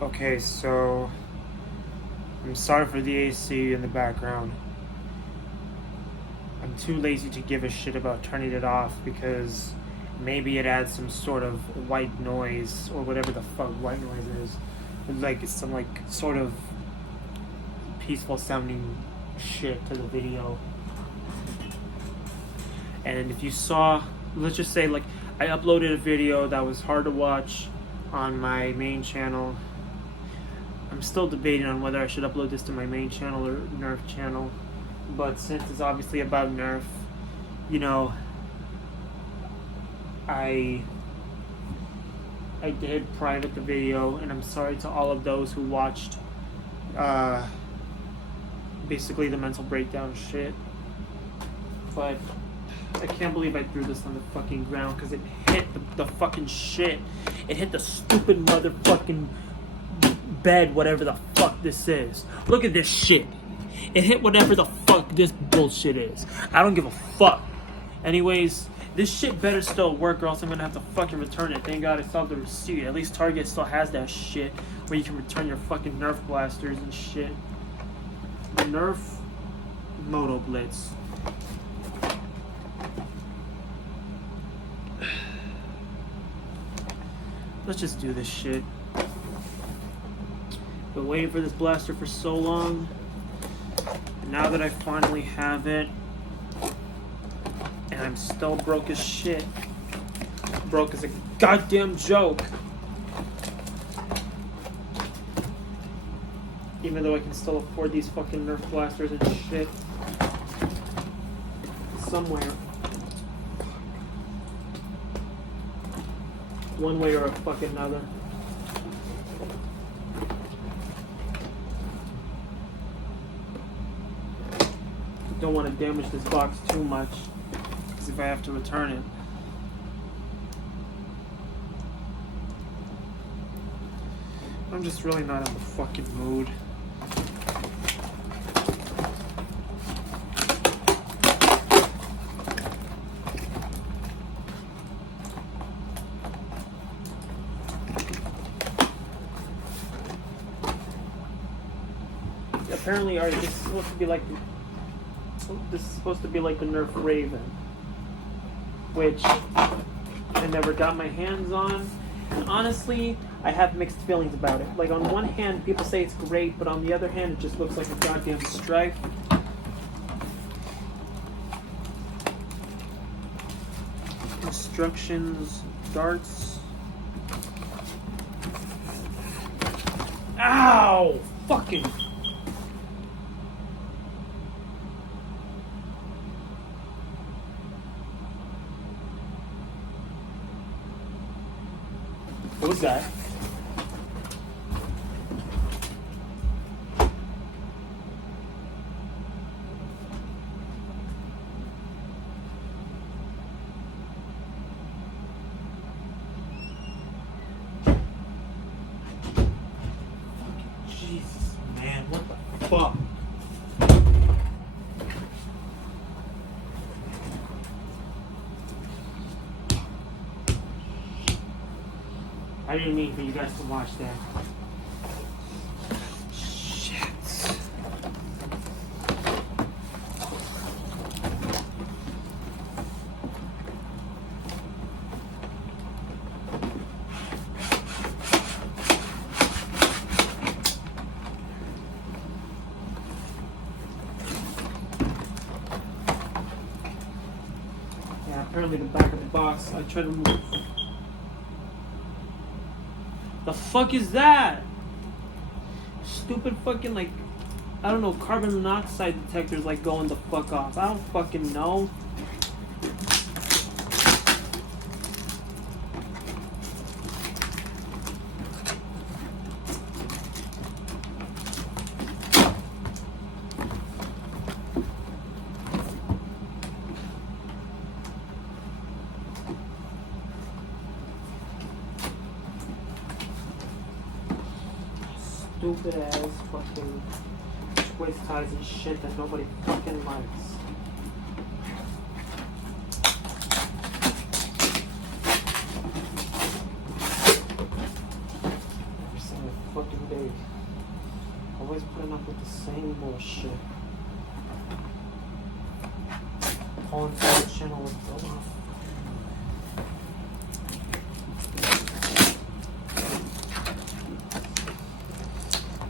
Okay, so I'm sorry for the AC in the background. I'm too lazy to give a shit about turning it off because maybe it adds some sort of white noise or whatever the fuck white noise is. Like some like sort of peaceful sounding shit to the video. And if you saw, let's just say like I uploaded a video that was hard to watch on my main channel. I'm still debating on whether I should upload this to my main channel or Nerf channel. But since it's obviously about Nerf, you know, I did private the video, and I'm sorry to all of those who watched basically the mental breakdown shit. But I can't believe I threw this on the fucking ground because it hit the fucking shit. It hit the stupid motherfucking bed, whatever the fuck this is. Look at this shit. It hit whatever the fuck this bullshit is. I don't give a fuck. Anyways, this shit better still work or else I'm gonna have to fucking return it. Thank God I saw the receipt. At least Target still has that shit where you can return your fucking Nerf blasters and shit. Nerf Motoblitz. Let's just do this shit. Been waiting for this blaster for so long. And now that I finally have it, and I'm still broke as shit. Broke as a goddamn joke. Even though I can still afford these fucking Nerf blasters and shit. Somewhere. One way or a fucking another. Don't want to damage this box too much, because if I have to return it. I'm just really not in the fucking mood. Apparently, this is supposed to be like the Nerf Raven, which I never got my hands on. And honestly, I have mixed feelings about it. Like, on one hand, people say it's great, but on the other hand, it just looks like a goddamn stripe. Instructions, darts. Ow! Fucking. What was that? Jesus, man, what the fuck? I didn't mean for you guys to watch that. Shit. Yeah, apparently the back of the box, I tried to remove. The fuck is that? Stupid fucking, like, I don't know, carbon monoxide detectors like going the fuck off. I don't fucking know. Stupid ass fucking twist ties and shit that nobody fucking likes. Never seen a fucking day. Always putting up with the same bullshit. Calling for the channel with go off.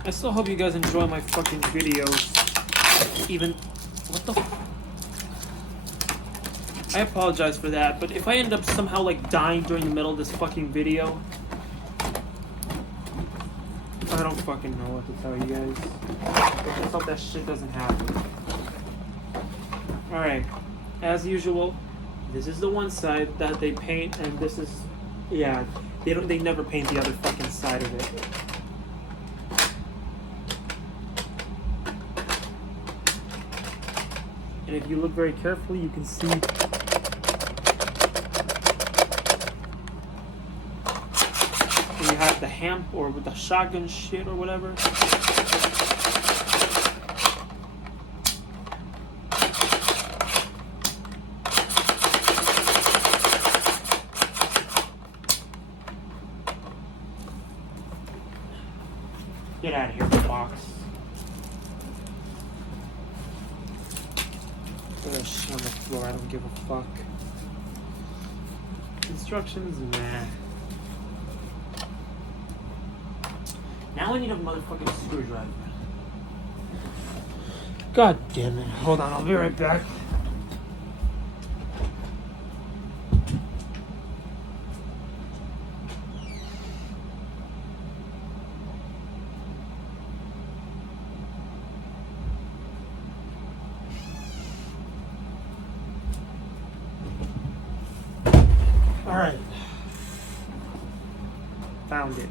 I still hope you guys enjoy my fucking videos. Even what the I apologize for that, but if I end up somehow like dying during the middle of this fucking video, I don't fucking know what to tell you guys. I just hope that shit doesn't happen. Alright. As usual, this is the one side that they paint, and this is they never paint the other fucking side of it. And if you look very carefully, you can see when you have the hamp or with the shotgun shit or whatever. Get out of here, box. Put that shit on the floor, I don't give a fuck. Instructions, nah. Now I need a motherfucking screwdriver. God damn it. Hold on, I'll be right back. Alright. Found it.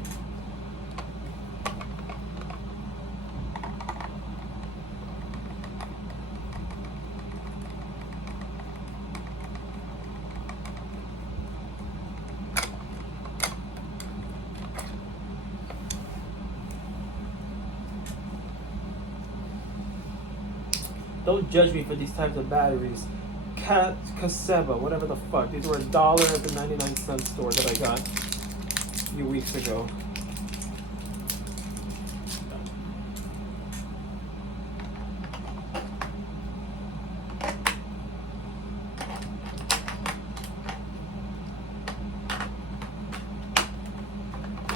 Don't judge me for these types of batteries. Kaseba, whatever the fuck. These were $1 at the 99-cent store that I got a few weeks ago.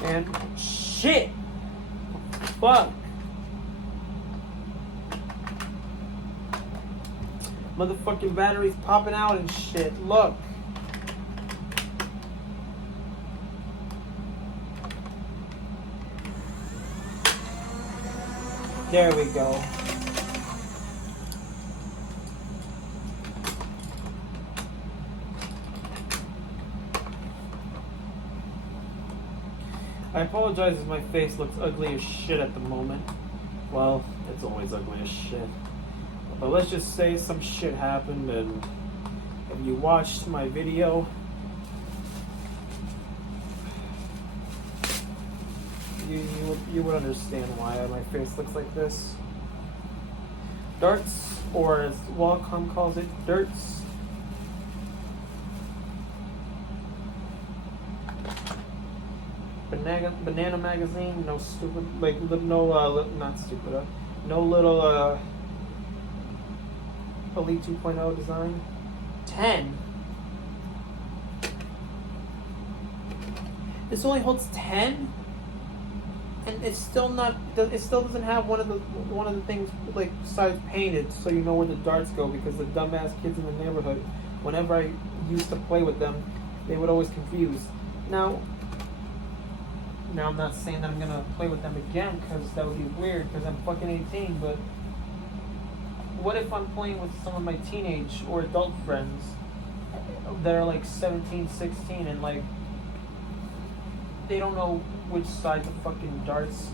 And shit! Fuck! Motherfucking batteries popping out and shit. Look. There we go. I apologize if my face looks ugly as shit at the moment. Well, it's always ugly as shit. But let's just say some shit happened, and if you watched my video, you would understand why my face looks like this. Darts, or as Wacom calls it, dirts. Banana magazine, no stupid, like no, not stupid, no little Elite 2.0 design. 10. This only holds 10, and it's still not. It still doesn't have one of the things like sides painted, so you know where the darts go. Because the dumbass kids in the neighborhood, whenever I used to play with them, they would always confuse. Now I'm not saying that I'm gonna play with them again, because that would be weird. Because I'm fucking 18, but. What if I'm playing with some of my teenage or adult friends that are like 17, 16, and like they don't know which side the fucking darts?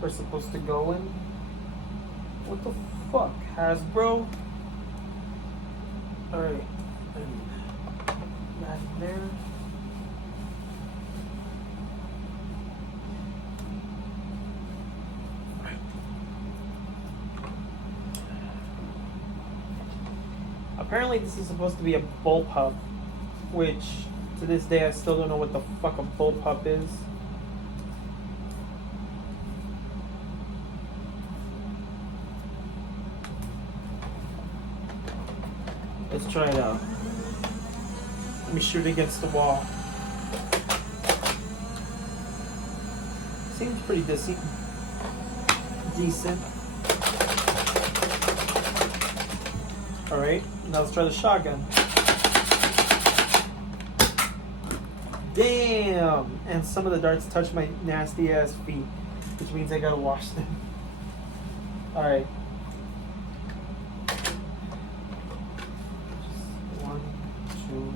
We're supposed to go in? What the fuck, Hasbro? Alright, that there. Apparently this is supposed to be a bullpup, which to this day I still don't know what the fuck a bullpup is. Let's try it out. Let me shoot against the wall. Seems pretty decent. Alright, now let's try the shotgun. Damn! And some of the darts touch my nasty ass feet, which means I gotta wash them. Alright. 1, 2,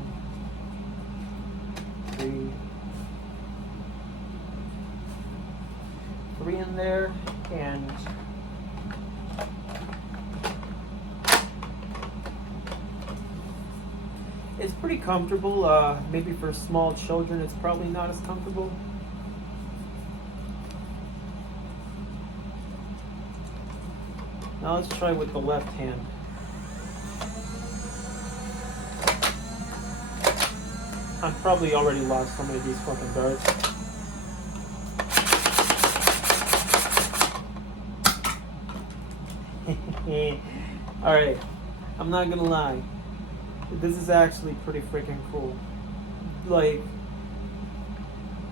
3. 3 in there, and it's pretty comfortable. Maybe for small children it's probably not as comfortable. Now let's try with the left hand. I've probably already lost so many of these fucking darts. Alright, I'm not gonna lie. This is actually pretty freaking cool. Like,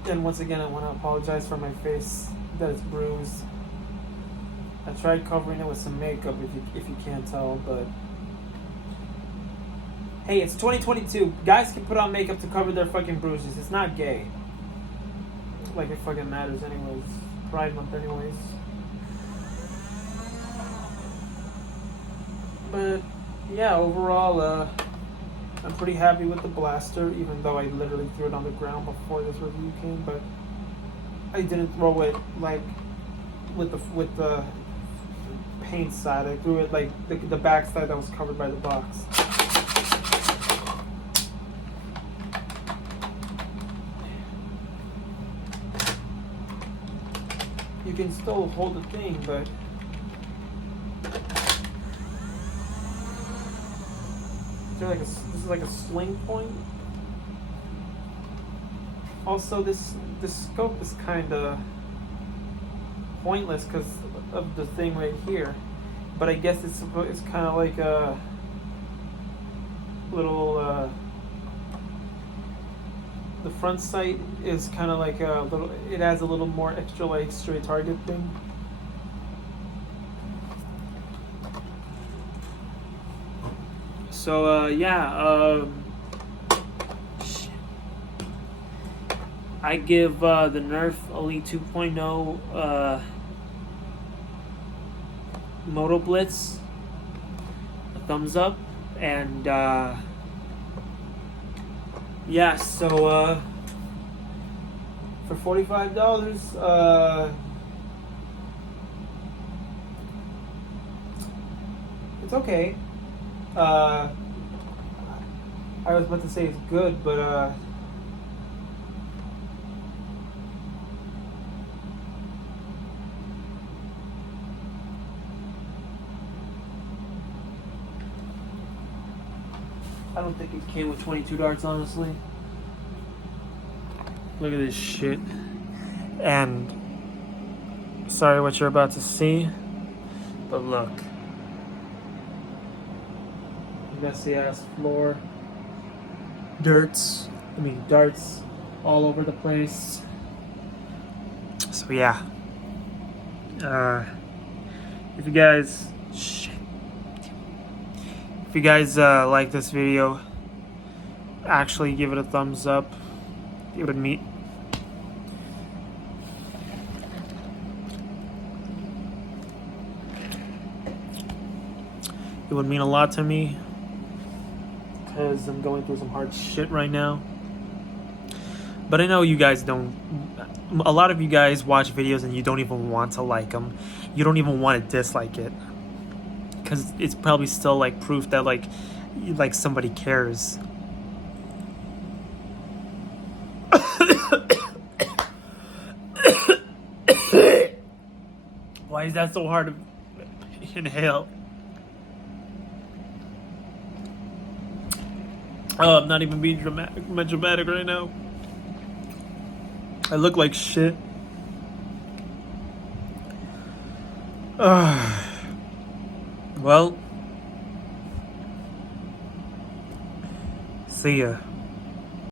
and once again, I want to apologize for my face that it's bruised. I tried covering it with some makeup, if you can't tell, but hey, it's 2022. Guys can put on makeup to cover their fucking bruises. It's not gay. Like it fucking matters, anyways. Pride Month, anyways. But yeah, overall, I'm pretty happy with the blaster, even though I literally threw it on the ground before this review came. But I didn't throw it like with the paint side. I threw it like the back side that was covered by the box. You can still hold the thing, but this is like a sling point. Also, this scope is kind of pointless because of the thing right here. But I guess it's kind of like a little. The front sight is kind of like a little. It adds a little more extra like straight target thing. So yeah, I give the Nerf Elite 2.0 Motoblitz a thumbs up, and yeah, so for $45, it's okay. I was about to say it's good, but I don't think it came with 22 darts, honestly. Look at this shit. And sorry what you're about to see, but look. Messy ass floor. Darts all over the place. So yeah. If you guys like this video, actually give it a thumbs up. It would mean a lot to me, because I'm going through some hard shit right now. But I know you guys don't. A lot of you guys watch videos and you don't even want to like them. You don't even want to dislike it, because it's probably still like proof that like somebody cares. Why is that so hard to inhale? Oh, I'm not even being dramatic right now. I look like shit. Well, see ya.